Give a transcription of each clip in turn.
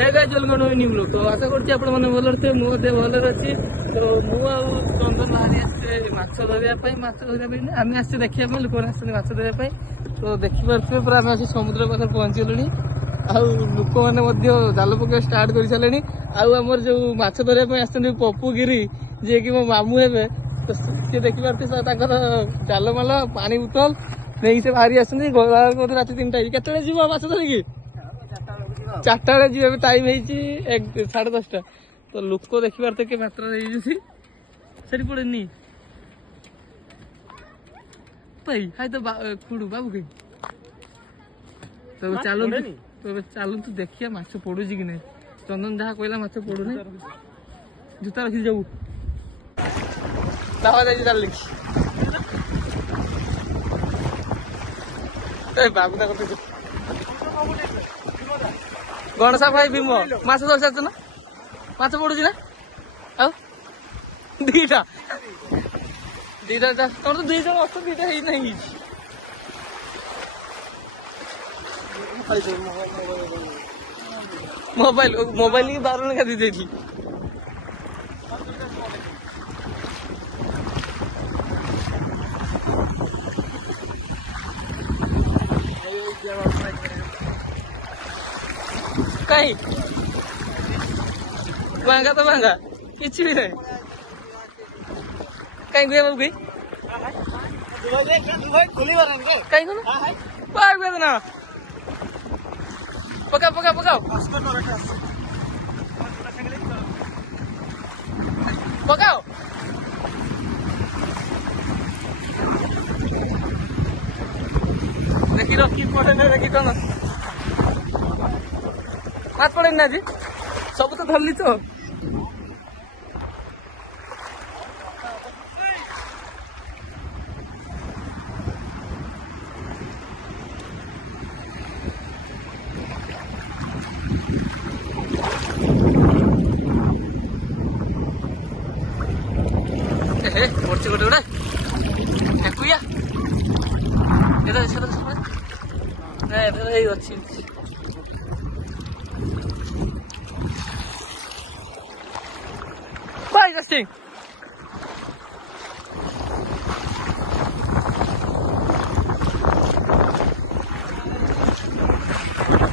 Hey guys welcome to new blog. तो आशा करछि आपण माने भलर थे मो दे भलर अछि। तो मु आ चंदन बाहरी आसे माछ धरिया पई माछ धरिया पई आमे आसे देखिया पई लोक आसे माछ धरिया पई। तो देखि परछे पूरा आमे आसे समुद्र पाखर पहुंचलुनी आ लोक माने मध्य जाल पके स्टार्ट करि सालेनी। आ हमर जो माछ धरिया पई आसे पप्पू गिरी जे कि मो मामू हेबे। तो से देखि परछे ताकर जाल माल पानी बोतल नहीं से बाहरी आसनी गोला को रात 3टा केतले जीव माछ धरिकी 4टा बेले जी टाइम है 10:30। तो लोक देखिबार तो के मात्रा सरी पड़े भाई हाय तो खुड़ू बाबू कहीं तो चलू तो देखिए माछ पड़ू कि नहीं। चंदन जहाँ कहला माछ पड़ू नहीं जूता रखी जाऊ चल बाबू गणेशा भाई भीम माछ धर सार ना माछ पड़ू ना आ दीटा तुम तो 2 जन अस 2टा ही नहीं मोबाइल मोबाइल की 12 लेखा दी थी। कहीं महंगा तो महंगा कुछ भी नहीं कहीं गए बाबू गई कहीं को ना पकाओ पकाओ पकाओ पकाओ देखी रखी पड़े ना देखी तो ना हाथ पड़े ना जी सब तो धरली तो पड़ছে गोटे गोटे फेकुया अच्छी Vai, assim.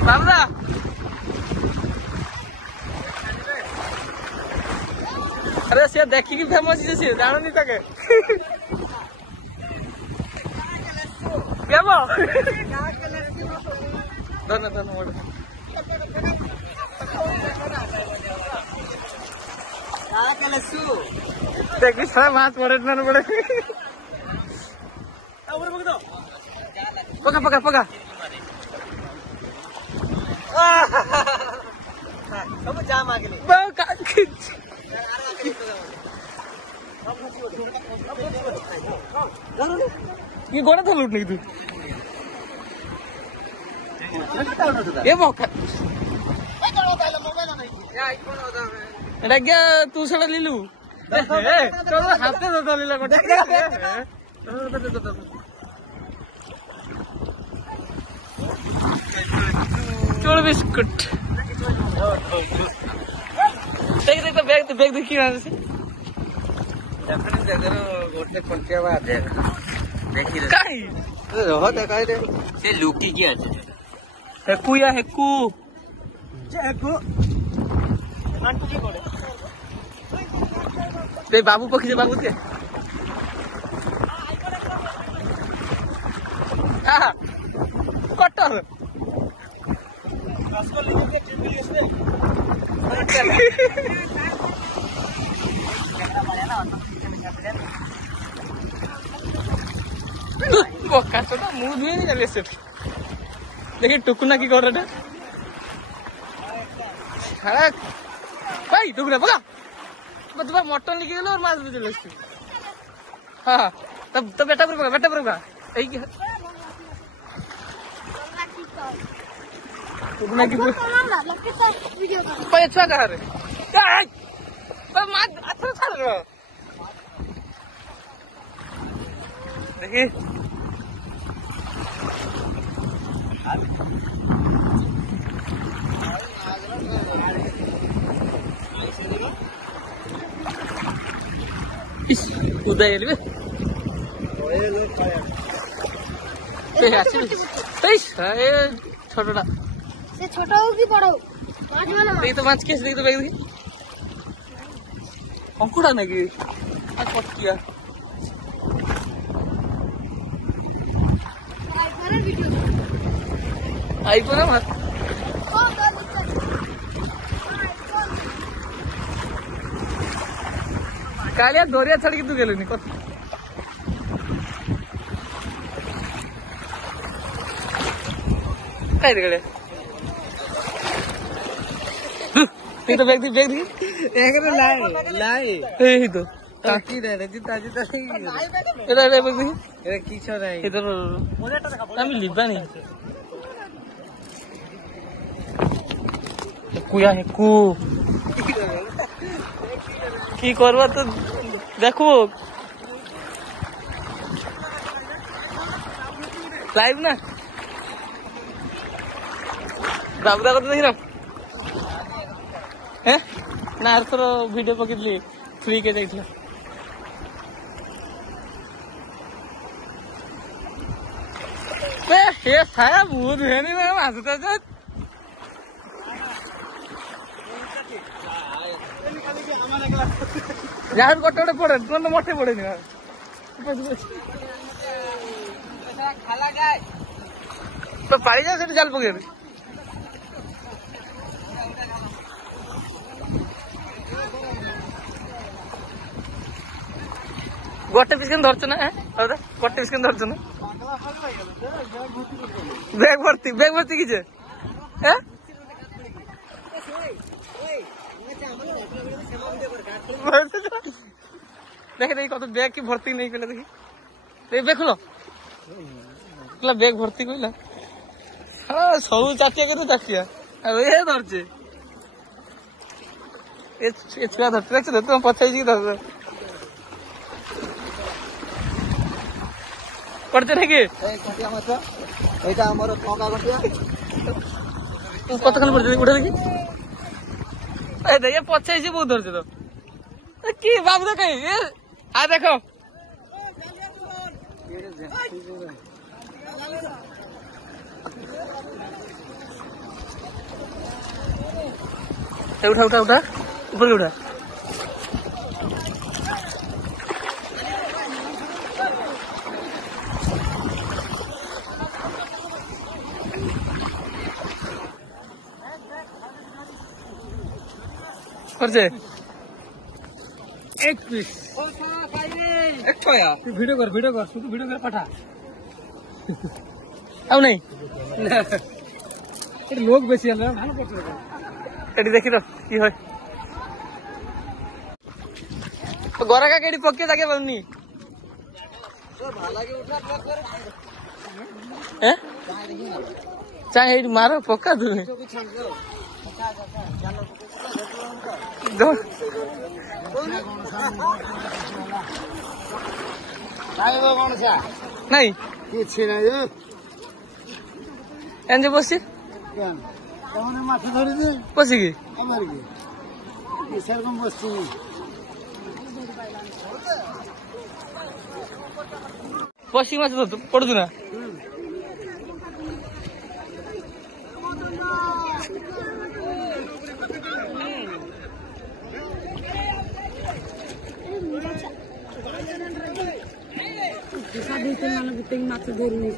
Vamos अरे से देखी की फेमस से जानो नहीं तके केबो धन धन मोड़ देखी सब हाथ पड़े ना पड़े पका पका पका सब जाम आ गए ये गोड़ा था लूट नहीं तू ये मौका क्या तू सड़ा ले लू चलो हाथ से लीला चोड़ बिस्कुट देख देख बैग बैग देखी गोटे पंटिया देखी से लुकी की अच्छे हेकू या हेकू दे बाबू पक्षी बाबू के हाँ कटर बका तो मुँह धुए नहीं गले से देखिए टुकुना की कर रहा भाई टुकुना पका तुम्हारा मटन लिखे दिलो और माछ भी दिलो हाँ तब तो बेटा पर पका यही टुकुना की छुआ कहा रे अच्छा छाड़ देखिए উদয় এলবে ছোটটা ছোট হোক কি বড় হোক দেখি তো মাছ খেয়েছে দেখি তো দেখি অঙ্কুরা নাকি আর পটকিয়া আইফোন আমার কালিয়া দরিয়া ছাড়ি কিন্তু গেলেনি কত কাই রে তুই তো ব্যাগ দি এখানে লাই এই তো কি রে জিতা এটা রে ব্যাগ দি এটা কি ছড়াই এটা আমি লিবানি কুয়া হে কু কি করবা তো দেখো লাইভ না বাবুদা কত দেখি হ্যাঁ না আর তোর ভিডিও পকেইলি ফ্রি কে যাইছিল হে সারা বহুত হেনি না মাছটা ଯାହାର ଗୋଟେ ଗୋଟେ ପଡେ ନହେଲେ ମୋଟେ ପଡେନି ପାଳିଯା ସେଠି ଜାଲ ପକେଇବେ ଗୋଟେ ପିସ୍ କେମିତି ଧରୁଛ ନା ଗୋଟେ ପିସ୍ କେମିତି ଧରୁଛ ନା ବ୍ୟାଗ ଭର୍ତ୍ତି କିଛି দেখে দেখি কত ব্যাগ কি ভর্তি নেই কইলা দেখি দেখলো ব্যাগ ভর্তি কইলা সবু চাকিয়া কিন্তু চাকিয়া এ ধরছে এ ছুয়া ধরছে দেখছো তো তোমার পছাইছি ধরছে করছে নাকি এইটা আমার কতক্ষণ পড়ছে উঠে দেখি এই দেখ পছাইছি বহুত ধরছে তো কি বাবু দেখাই আর দেখো উঠা উঠা উঠা উপরে উঠা করছে एक पीस एक छया वीडियो कर शुद्ध वीडियो कर पठा अब नहीं ये लोग बेसी है भालो पड़छ एडी देखि तो की होय तो गोरा का केडी पक्के जाके बन्नी तो भाला के उठा ट्रक कर हैं चाहे एडी मारो पक्का तुमे नहीं କିଛି ନାହିଁ ଏମିତି ବସି ତମେ ମାଛ ଧରିଛି ବସିକି ସେରକମ ବସିଛି ବସିକି ମାଛ ଧରୁଛୁ ପଡୁଛୁ ନା ମାଛ ଧରୁନି